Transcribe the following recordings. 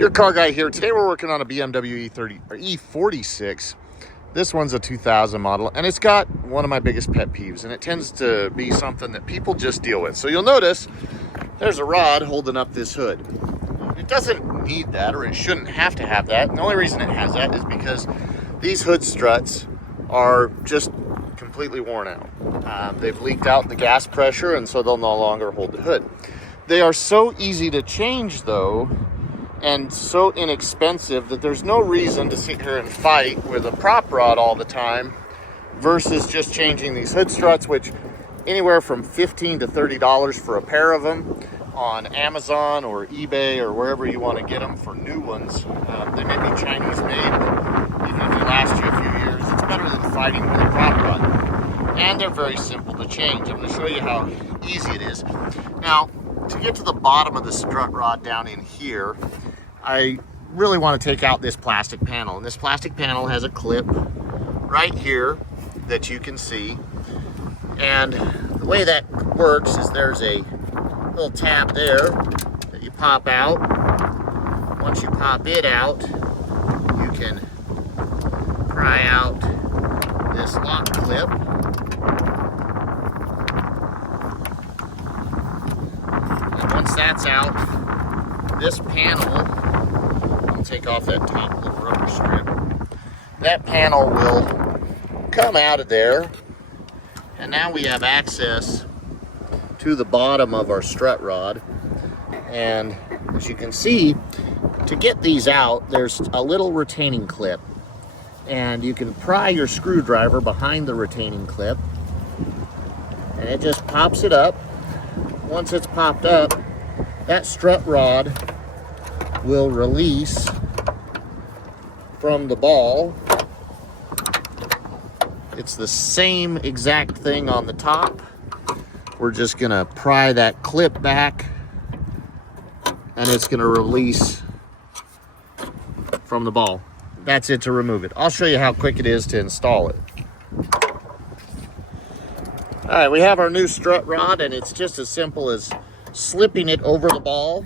Your car guy here. Today we're working on a BMW E46. This one's a 2000 model, and it's got one of my biggest pet peeves, and it tends to be something that people just deal with. So you'll notice there's a rod holding up this hood. It doesn't need that, or it shouldn't have to have that. And the only reason it has that is because these hood struts are just completely worn out. They've leaked out the gas pressure, and so they'll no longer hold the hood. They are so easy to change, though, and so inexpensive that there's no reason to sit here and fight with a prop rod all the time versus just changing these hood struts, which anywhere from $15 to $30 for a pair of them on Amazon or eBay or wherever you want to get them for new ones. They may be Chinese made, but even if they last you a few years, it's better than fighting with a prop rod. And they're very simple to change. I'm going to show you how easy it is. Now, to get to the bottom of the strut rod down in here, I really want to take out this plastic panel. And this plastic panel has a clip right here that you can see. And the way that works is there's a little tab there that you pop out. Once you pop it out, you can pry out this lock clip. And once that's out, this panel, I'll take off that top little rubber strip. That panel will come out of there, and now we have access to the bottom of our strut rod. And as you can see, to get these out, there's a little retaining clip, and you can pry your screwdriver behind the retaining clip, and it just pops it up. Once it's popped up, that strut rod will release from the ball. It's the same exact thing on the top. We're just gonna pry that clip back, and it's gonna release from the ball. That's it to remove it. I'll show you how quick it is to install it. All right, we have our new strut rod, and it's just as simple as slipping it over the ball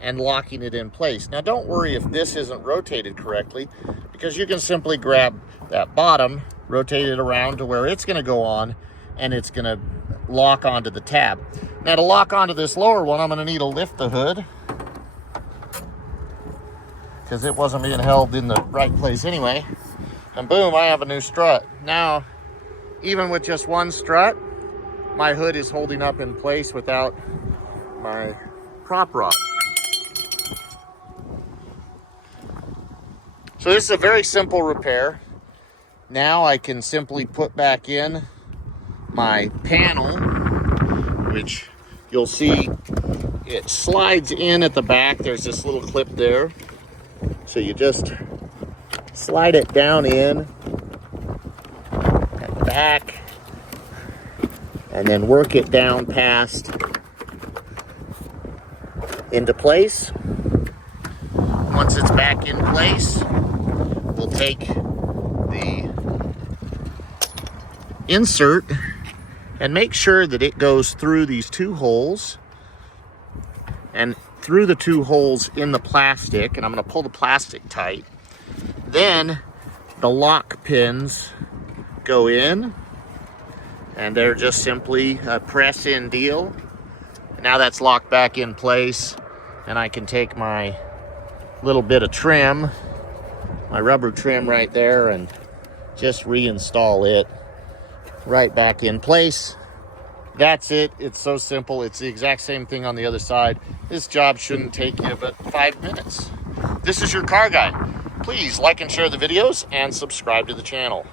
and locking it in place. Now, don't worry if this isn't rotated correctly, because you can simply grab that bottom, rotate it around to where it's gonna go on, and it's gonna lock onto the tab. Now, to lock onto this lower one, I'm gonna need to lift the hood, because it wasn't being held in the right place anyway. And boom, I have a new strut. Now, even with just one strut, my hood is holding up in place without my prop rod. So this is a very simple repair. Now I can simply put back in my panel, which you'll see it slides in at the back. There's this little clip there. So you just slide it down in at the back and then work it down past into place. Once it's back in place, we'll take the insert and make sure that it goes through these two holes and through the two holes in the plastic, and I'm going to pull the plastic tight. Then the lock pins go in, and they're just simply a press-in deal. Now that's locked back in place, and I can take my little bit of trim, my rubber trim right there, and just reinstall it right back in place. That's it. It's so simple. It's the exact same thing on the other side. This job shouldn't take you but 5 minutes. This is your car guy. Please like and share the videos and subscribe to the channel.